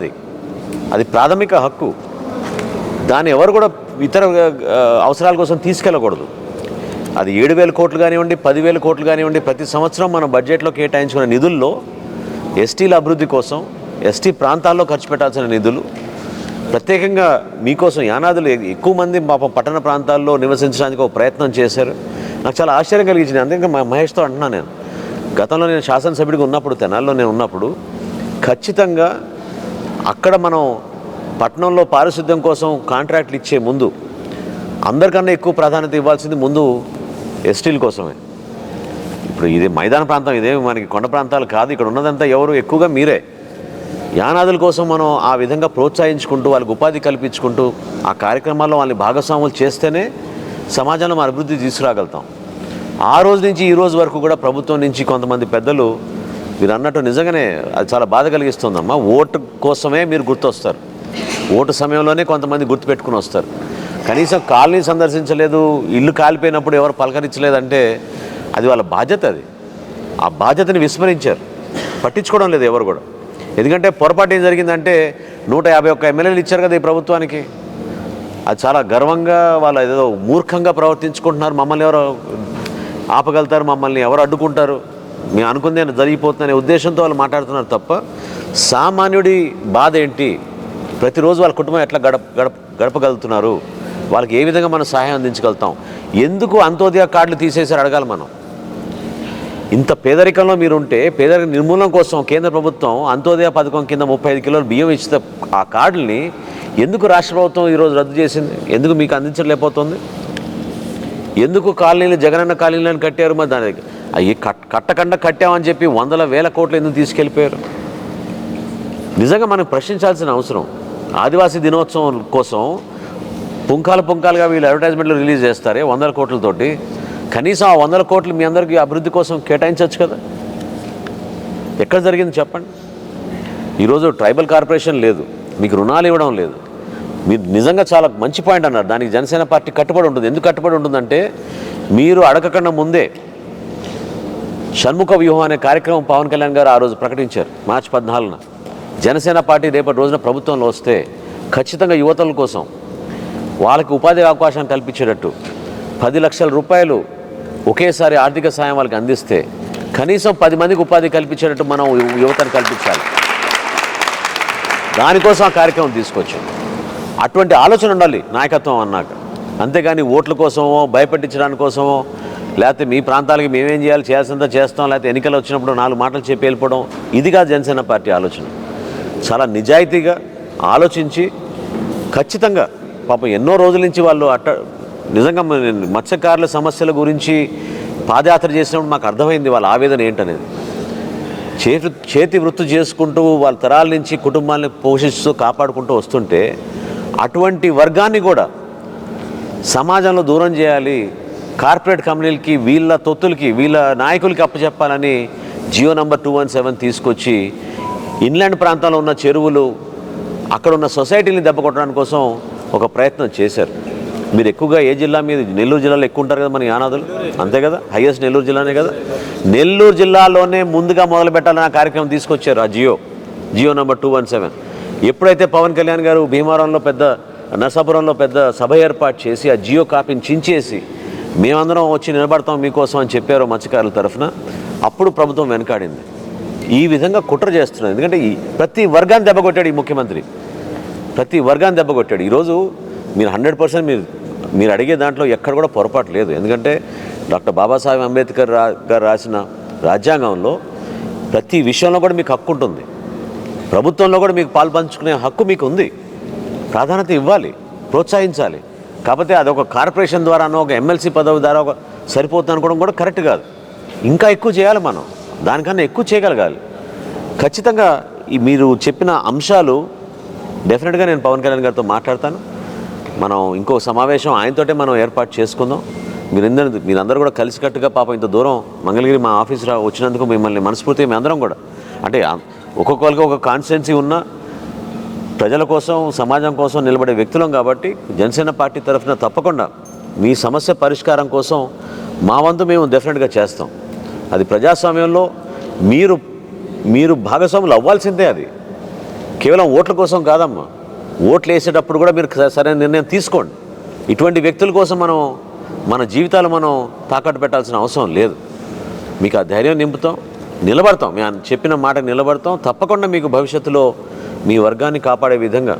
అది ప్రాథమిక హక్కు. దాన్ని ఎవరు కూడా ఇతర అవసరాల కోసం తీసుకెళ్ళకూడదు. అది 7,000 కోట్లు కానివ్వండి, 10,000 కోట్లు కానివ్వండి, ప్రతి సంవత్సరం మనం బడ్జెట్లో కేటాయించుకున్న నిధుల్లో ఎస్టీల అభివృద్ధి కోసం, ఎస్టీ ప్రాంతాల్లో ఖర్చు పెట్టాల్సిన నిధులు ప్రత్యేకంగా మీకోసం యానాదులు ఎక్కువ మంది పాపం పట్టణ ప్రాంతాల్లో నివసించడానికి ఒక ప్రయత్నం చేశారు. నాకు చాలా ఆశ్చర్యం కలిగించింది. అందుకే మహేష్తో అంటున్నాను, నేను గతంలో నేను శాసనసభ్యుడిగా ఉన్నప్పుడు, తెనాల్లో నేను ఉన్నప్పుడు, ఖచ్చితంగా అక్కడ మనం పట్టణంలో పారిశుద్ధ్యం కోసం కాంట్రాక్ట్లు ఇచ్చే ముందు అందరికన్నా ఎక్కువ ప్రాధాన్యత ఇవ్వాల్సింది ముందు ఎస్టీల కోసమే. ఇప్పుడు ఇది మైదాన ప్రాంతం, ఇదేమి మనకి కొండ ప్రాంతాలు కాదు. ఇక్కడ ఉన్నదంతా ఎవరు ఎక్కువగా మీరే. యానాదుల కోసం మనం ఆ విధంగా ప్రోత్సహించుకుంటూ వాళ్ళకి ఉపాధి కల్పించుకుంటూ ఆ కార్యక్రమాల్లో వాళ్ళని భాగస్వాములు చేస్తేనే సమాజంలో మన అభివృద్ధి తీసుకురాగలుగుతాం. ఆ రోజు నుంచి ఈ రోజు వరకు కూడా ప్రభుత్వం నుంచి కొంతమంది పెద్దలు, మీరు అన్నట్టు నిజంగానే అది చాలా బాధ కలిగిస్తుందమ్మా. ఓటు కోసమే మీరు గుర్తొస్తారు, ఓటు సమయంలోనే కొంతమంది గుర్తుపెట్టుకుని వస్తారు. కనీసం కాలనీ సందర్శించలేదు, ఇల్లు కాలిపోయినప్పుడు ఎవరు పలకరించలేదంటే అది వాళ్ళ బాధ్యత. అది ఆ బాధ్యతని విస్మరించారు, పట్టించుకోవడం లేదు ఎవరు కూడా. ఎందుకంటే పొరపాటు ఏం జరిగిందంటే 151 ఎమ్మెల్యేలు ఇచ్చారు కదా ఈ ప్రభుత్వానికి. అది చాలా గర్వంగా వాళ్ళు ఏదో మూర్ఖంగా ప్రవర్తించుకుంటున్నారు. మమ్మల్ని ఎవరు ఆపగలుగుతారు, మమ్మల్ని ఎవరు అడ్డుకుంటారు, మేము అనుకుందే జరిగిపోతుందనే ఉద్దేశంతో వాళ్ళు మాట్లాడుతున్నారు తప్ప సామాన్యుడి బాధ ఏంటి, ప్రతిరోజు వాళ్ళ కుటుంబం ఎట్లా గడపగలుగుతున్నారు, వాళ్ళకి ఏ విధంగా మనం సహాయం అందించగలుగుతాం, ఎందుకు అంత్యోదయ కార్డులు తీసేసారు అడగాలి మనం. ఇంత పేదరికంలో మీరుంటే పేదరిక నిర్మూలన కోసం కేంద్ర ప్రభుత్వం అంత్యోదయ పథకం కింద 35 కిలోలు బియ్యం ఇచ్చిన ఆ కార్డుల్ని ఎందుకు రాష్ట్ర ప్రభుత్వం ఈరోజు రద్దు చేసింది? ఎందుకు మీకు అందించలేకపోతుంది? ఎందుకు కాలనీలు జగనన్న కాలనీలను కట్టారు? మరి దానికి అవి కట్టకుండా కట్టామని చెప్పి 100,000 కోట్లు ఎందుకు తీసుకెళ్ళిపోయారు? నిజంగా మనం ప్రశ్నించాల్సిన అవసరం. ఆదివాసీ దినోత్సవం కోసం పుంకాలుగా వీళ్ళు అడ్వర్టైజ్మెంట్లు రిలీజ్ చేస్తారే 100 కోట్లతోటి. కనీసం ఆ 100 కోట్లు మీ అందరికీ అభివృద్ధి కోసం కేటాయించవచ్చు కదా. ఎక్కడ జరిగింది చెప్పండి? ఈరోజు ట్రైబల్ కార్పొరేషన్ లేదు, మీకు రుణాలు ఇవ్వడం లేదు. మీరు నిజంగా చాలా మంచి పాయింట్ అన్నారు, దానికి జనసేన పార్టీ కట్టుబడి ఉంటుంది. ఎందుకు కట్టుబడి ఉంటుందంటే మీరు అడగకుండా ముందే షణ్ముఖ వ్యూహం అనే కార్యక్రమం పవన్ కళ్యాణ్ గారు ఆ రోజు ప్రకటించారు మార్చి 14న. జనసేన పార్టీ రేపటి రోజున ప్రభుత్వంలో వస్తే ఖచ్చితంగా యువతల కోసం వాళ్ళకి ఉపాధి అవకాశం కల్పించేటట్టు 10 లక్షల రూపాయలు ఒకేసారి ఆర్థిక సాయం వాళ్ళకి అందిస్తే కనీసం 10 మందికి ఉపాధి కల్పించేటట్టు మనం యువతను కల్పించాలి. దానికోసం ఆ కార్యక్రమం తీసుకొచ్చాం. అటువంటి ఆలోచన ఉండాలి నాయకత్వం అన్నాక. అంతేగాని ఓట్ల కోసమో భయపెట్టించడానికి కోసమో లేకపోతే మీ ప్రాంతాలకి మేమేం చేయాల్సిందో చేస్తాం, లేకపోతే ఎన్నికలు వచ్చినప్పుడు 4 మాటలు చెప్పి వెళ్ళిపోవడం, ఇదిగా జనసేన పార్టీ ఆలోచన. చాలా నిజాయితీగా ఆలోచించి ఖచ్చితంగా పాపం ఎన్నో రోజుల నుంచి వాళ్ళు నిజంగా మత్స్యకారుల సమస్యల గురించి పాదయాత్ర చేసినప్పుడు మాకు అర్థమైంది వాళ్ళ ఆవేదన ఏంటనేది. చేతి వృత్తి చేసుకుంటూ వాళ్ళ తరాల నుంచి కుటుంబాన్ని పోషిస్తూ కాపాడుకుంటూ వస్తుంటే అటువంటి వర్గాన్ని కూడా సమాజంలో దూరం చేయాలి, కార్పొరేట్ కంపెనీలకి వీళ్ళ తొత్తులకి వీళ్ళ నాయకులకి అప్పచెప్పాలని జియో నంబర్ 217 తీసుకొచ్చి ఇన్లాండ్ ప్రాంతంలో ఉన్న చెరువులు అక్కడ ఉన్న సొసైటీని దెబ్బ కొట్టడానికి కోసం ఒక ప్రయత్నం చేశారు. మీరు ఎక్కువగా ఏ జిల్లా మీద నెల్లూరు జిల్లాలో ఎక్కువ ఉంటారు కదా మన యానాదులు, అంతే కదా, హైయెస్ట్ నెల్లూరు జిల్లానే కదా. నెల్లూరు జిల్లాలోనే ముందుగా మొదలు పెట్టాలని ఆ కార్యక్రమం తీసుకొచ్చారు. ఆ జియో నంబర్ 217 ఎప్పుడైతే పవన్ కళ్యాణ్ గారు భీమవరంలో నరసాపురంలో పెద్ద సభ ఏర్పాటు చేసి ఆ జియో కాపీని చించేసి మేమందరం వచ్చి నిలబడతాం మీకోసం అని చెప్పారు మత్స్యకారుల తరఫున, అప్పుడు ప్రభుత్వం వెనకాడింది. ఈ విధంగా కుట్ర చేస్తున్నారు. ఎందుకంటే ప్రతి వర్గాన్ని దెబ్బకొట్టాడు ఈ ముఖ్యమంత్రి, ప్రతి వర్గాన్ని దెబ్బకొట్టాడు. ఈరోజు మీరు 100% మీరు అడిగే దాంట్లో ఎక్కడ కూడా పొరపాటు లేదు. ఎందుకంటే డాక్టర్ బాబాసాహెబ్ అంబేద్కర్ గారు రాసిన రాజ్యాంగంలో ప్రతి విషయంలో కూడా మీకు హక్కు ఉంటుంది. ప్రభుత్వంలో కూడా మీకు పాలు పంచుకునే హక్కు మీకు ఉంది. ప్రాధాన్యత ఇవ్వాలి, ప్రోత్సహించాలి. కాకపోతే అదొక కార్పొరేషన్ ద్వారానో ఒక ఎమ్మెల్సీ పదవి ద్వారా సరిపోతుంది అనుకోవడం కూడా కరెక్ట్ కాదు. ఇంకా ఎక్కువ చేయాలి మనం, దానికన్నా ఎక్కువ చేయగలగాలి. ఖచ్చితంగా మీరు చెప్పిన అంశాలు డెఫినెట్గా నేను పవన్ కళ్యాణ్ గారితో మాట్లాడతాను. మనం ఇంకో సమావేశం ఆయనతోటే మనం ఏర్పాటు చేసుకుందాం. మీరందరూ కూడా కలిసికట్టుగా పాపం ఇంత దూరం మంగళగిరి మా ఆఫీస్ వచ్చినందుకు మిమ్మల్ని మనస్ఫూర్తిగా మీ అందరం కూడా, అంటే ఒక్కొక్కరికి ఒక కాన్స్టిట్యున్సీ ఉన్న ప్రజల కోసం సమాజం కోసం నిలబడే వ్యక్తులం కాబట్టి జనసేన పార్టీ తరఫున తప్పకుండా మీ సమస్య పరిష్కారం కోసం మా వంతు మేము డెఫినెట్గా చేస్తాం. అది ప్రజాస్వామ్యంలో మీరు భాగస్వాములు అవ్వాల్సిందే. అది కేవలం ఓట్ల కోసం కాదమ్మా. ఓట్లు వేసేటప్పుడు కూడా మీరు సరైన నిర్ణయం తీసుకోండి. ఇటువంటి వ్యక్తుల కోసం మన జీవితాలు మనం తాకట్టు పెట్టాల్సిన అవసరం లేదు. మీకు ఆ ధైర్యం నింపుతాం, నిలబడతాం. మేము చెప్పిన మాట నిలబడతాం. తప్పకుండా మీకు భవిష్యత్తులో మీ వర్గాన్ని కాపాడే విధంగా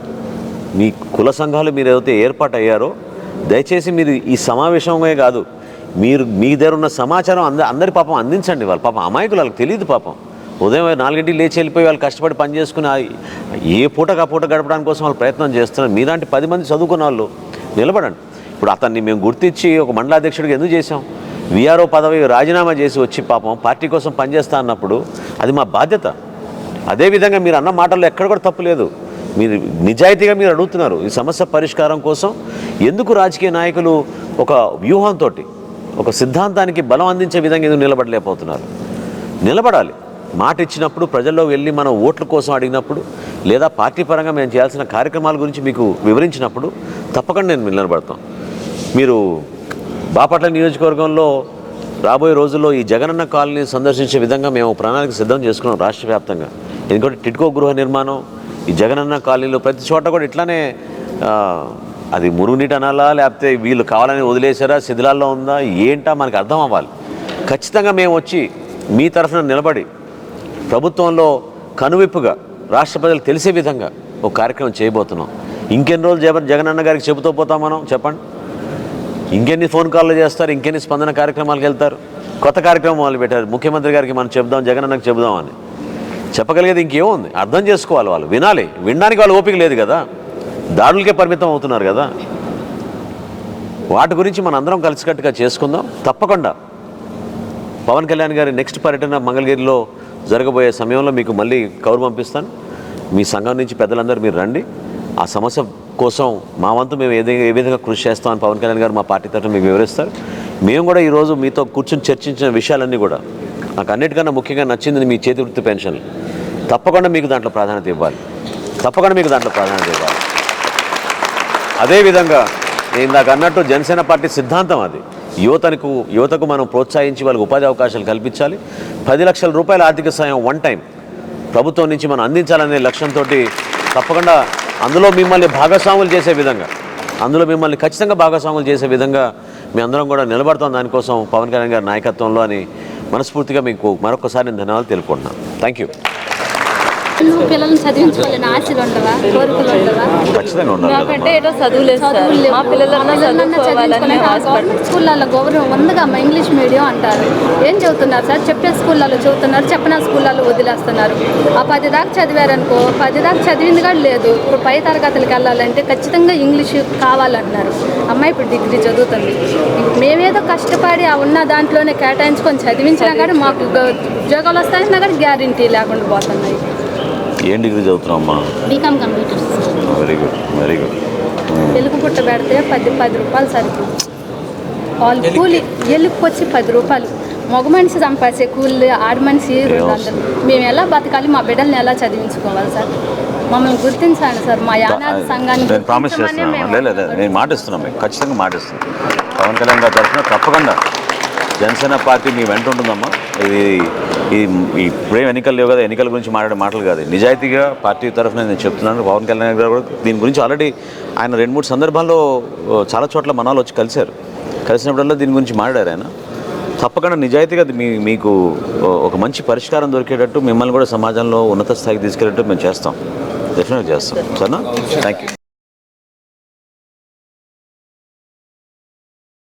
మీ కుల సంఘాలు మీరు ఏదైతే ఏర్పాటు అయ్యారో దయచేసి మీరు ఈ సమావేశమే కాదు, మీ దగ్గర ఉన్న సమాచారం అందరి పాపం అందించండి. వాళ్ళు పాపం అమాయకులు, వాళ్ళకి తెలియదు పాపం. ఉదయం 4 లేచి వెళ్ళిపోయి వాళ్ళు కష్టపడి పని చేసుకుని ఏ పూటకు ఆ పూట గడపడానికి కోసం వాళ్ళు ప్రయత్నం చేస్తున్నారు. మీలాంటి 10 మంది చదువుకున్న వాళ్ళు నిలబడండి. ఇప్పుడు అతన్ని మేము గుర్తించి ఒక మండలాధ్యక్షుడికి ఎందుకు చేసాం? విఆర్ఓ పదవి రాజీనామా చేసి వచ్చి పాపం పార్టీ కోసం పనిచేస్తా అన్నప్పుడు అది మా బాధ్యత. అదేవిధంగా మీరు అన్న మాటల్లో ఎక్కడ కూడా తప్పు లేదు. మీరు నిజాయితీగా మీరు అడుగుతున్నారు ఈ సమస్య పరిష్కారం కోసం. ఎందుకు రాజకీయ నాయకులు ఒక వ్యూహంతో ఒక సిద్ధాంతానికి బలం అందించే విధంగా ఎందుకు నిలబడలేకపోతున్నారు? నిలబడాలి. మాట ఇచ్చినప్పుడు ప్రజల్లో వెళ్ళి మనం ఓట్ల కోసం అడిగినప్పుడు లేదా పార్టీ పరంగా మేము చేయాల్సిన కార్యక్రమాల గురించి మీకు వివరించినప్పుడు తప్పకుండా నేను నిలబడతాం. మీరు బాపట్ల నియోజకవర్గంలో రాబోయే రోజుల్లో ఈ జగనన్న కాలనీ సందర్శించే విధంగా మేము ప్రణాళిక సిద్ధం చేసుకున్నాం రాష్ట్ర వ్యాప్తంగా. ఎందుకంటే టిడ్కో గృహ నిర్మాణం ఈ జగనన్న కాలనీలో ప్రతి చోట కూడా ఇట్లానే అది మురుగునీటి అనాలా లేకపోతే వీళ్ళు కావాలని వదిలేసారా, శిథిలాల్లో ఉందా, ఏంటా మనకు అర్థం అవ్వాలి. ఖచ్చితంగా మేము వచ్చి మీ తరఫున నిలబడి ప్రభుత్వంలో కనువిప్పుగా రాష్ట్ర ప్రజలకు తెలిసే విధంగా ఒక కార్యక్రమం చేయబోతున్నాం. ఇంకెన్ని రోజులు జగనన్న గారికి చెబుతూ పోతాం మనం? చెప్పండి. ఇంకెన్ని ఫోన్ కాల్లో చేస్తారు, ఇంకెన్ని స్పందన కార్యక్రమాలకు వెళ్తారు. కొత్త కార్యక్రమం మొదలు పెట్టారు. ముఖ్యమంత్రి గారికి మనం చెబుదాం, జగనన్నకు చెబుదాం అని చెప్పగలిగేది ఇంకేముంది? అర్థం చేసుకోవాలి, వాళ్ళు వినాలి. వినడానికి వాళ్ళు ఓపిక లేదు కదా, దాడులకే పరిమితం అవుతున్నారు కదా. వాటి గురించి మన అందరం కలిసికట్టుగా చేసుకుందాం. తప్పకుండా పవన్ కళ్యాణ్ గారి నెక్స్ట్ పర్యటన మంగళగిరిలో జరగబోయే సమయంలో మీకు మళ్ళీ కౌరు పంపిస్తాను. మీ సంఘం నుంచి పెద్దలందరూ మీరు రండి. ఆ సమస్య కోసం మా వంతు మేము ఏ విధంగా కృషి చేస్తామని పవన్ కళ్యాణ్ గారు మా పార్టీ తరఫున మీకు వివరిస్తారు. మేము కూడా ఈరోజు మీతో కూర్చొని చర్చించిన విషయాలన్నీ కూడా నాకు అన్నిటికన్నా ముఖ్యంగా నచ్చింది మీ చేతి వృత్తి పెన్షన్లు. తప్పకుండా మీకు దాంట్లో ప్రాధాన్యత ఇవ్వాలి. అదేవిధంగా నేను ఇందాక అన్నట్టు జనసేన పార్టీ సిద్ధాంతం అది. యువతకు మనం ప్రోత్సహించి వాళ్ళకి ఉపాధి అవకాశాలు కల్పించాలి. 10 లక్షల రూపాయల ఆర్థిక సాయం వన్ టైం ప్రభుత్వం నుంచి మనం అందించాలనే లక్ష్యంతో తప్పకుండా అందులో మిమ్మల్ని ఖచ్చితంగా భాగస్వాములు చేసే విధంగా మీ అందరం కూడా నిలబడతాం. దానికోసం పవన్ కళ్యాణ్ గారి నాయకత్వంలో అని మనస్ఫూర్తిగా మీకు మరొకసారి నేను ధన్యవాదాలు తెలుపుకుంటున్నాను. Thank you. పిల్లల్ని చదివించుకోవాలని ఆశలు ఉండవా, కోరికలు ఉండవా? ఖచ్చితంగా ఉండాలి. గవర్నమెంట్ స్కూళ్ళల్లో గౌరవం ఉందిగా, ఇంగ్లీష్ మీడియం అంటారు. ఏం చదువుతున్నారు సార్? చెప్పే స్కూళ్ళల్లో చదువుతున్నారు, చెప్పిన స్కూళ్ళల్లో వదిలేస్తున్నారు. ఆ 10 దాకా చదివారనుకో, 10 దాకా చదివింది కూడా లేదు. ఇప్పుడు పై తరగతులకు వెళ్ళాలంటే ఖచ్చితంగా ఇంగ్లీష్ కావాలంటున్నారు. అమ్మాయి ఇప్పుడు డిగ్రీ చదువుతుంది. మేమేదో కష్టపడి ఆ ఉన్న దాంట్లోనే కేటాయించుకొని చదివించినా కానీ మాకు ఉద్యోగాలు వస్తాయన్నా కానీ గ్యారంటీ లేకుండా పోతున్నాయి. ఏం డిగ్రీ చదువుతున్నామ్మా? BCom computers. Very good. ఎలుగు పుట్ట పెడితే 10 రూపాయలు సరుకు, వాళ్ళు కూలి ఎలుగుకొచ్చి 10 రూపాయలు. మగ మనిషి సంపాదించే కూలి ఆడ మనిషి 200. మేము ఎలా బతకాలి? మా బిడ్డల్ని ఎలా చదివించుకోవాలి సార్? మమ్మల్ని గుర్తించండి సార్. మా యానాది సంఘాన్ని నేను ప్రామిస్ చేస్తున్నాను. లేదు, నేను మాటిస్తున్నాను, మీకు ఖచ్చితంగా మాటిస్తున్నాను. పవన్ కళ్యాణ్ గారి తరఫున తప్పకుండా జనసేన పార్టీ మీ వెంట ఉంటుందమ్మా. ఇది ఇప్పుడేం ఎన్నికలు లేవు కదా, ఎన్నికల గురించి మాట్లాడే మాటలు కాదు. నిజాయితీగా పార్టీ తరఫున నేను చెప్తున్నాను. పవన్ కళ్యాణ్ గారు కూడా దీని గురించి ఆల్రెడీ ఆయన 2-3 సందర్భాల్లో చాలా చోట్ల మనాలు వచ్చి కలిసినప్పుడల్లా దీని గురించి మాట్లాడారు ఆయన. తప్పకుండా నిజాయితీగా మీకు ఒక మంచి పరిష్కారం దొరికేటట్టు మిమ్మల్ని కూడా సమాజంలో ఉన్నత స్థాయికి తీసుకెళ్ళేటట్టు మేము చేస్తాం. డెఫినెట్గా చేస్తాం. సరేనా? Thank you.